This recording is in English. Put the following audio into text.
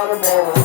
আমার বড়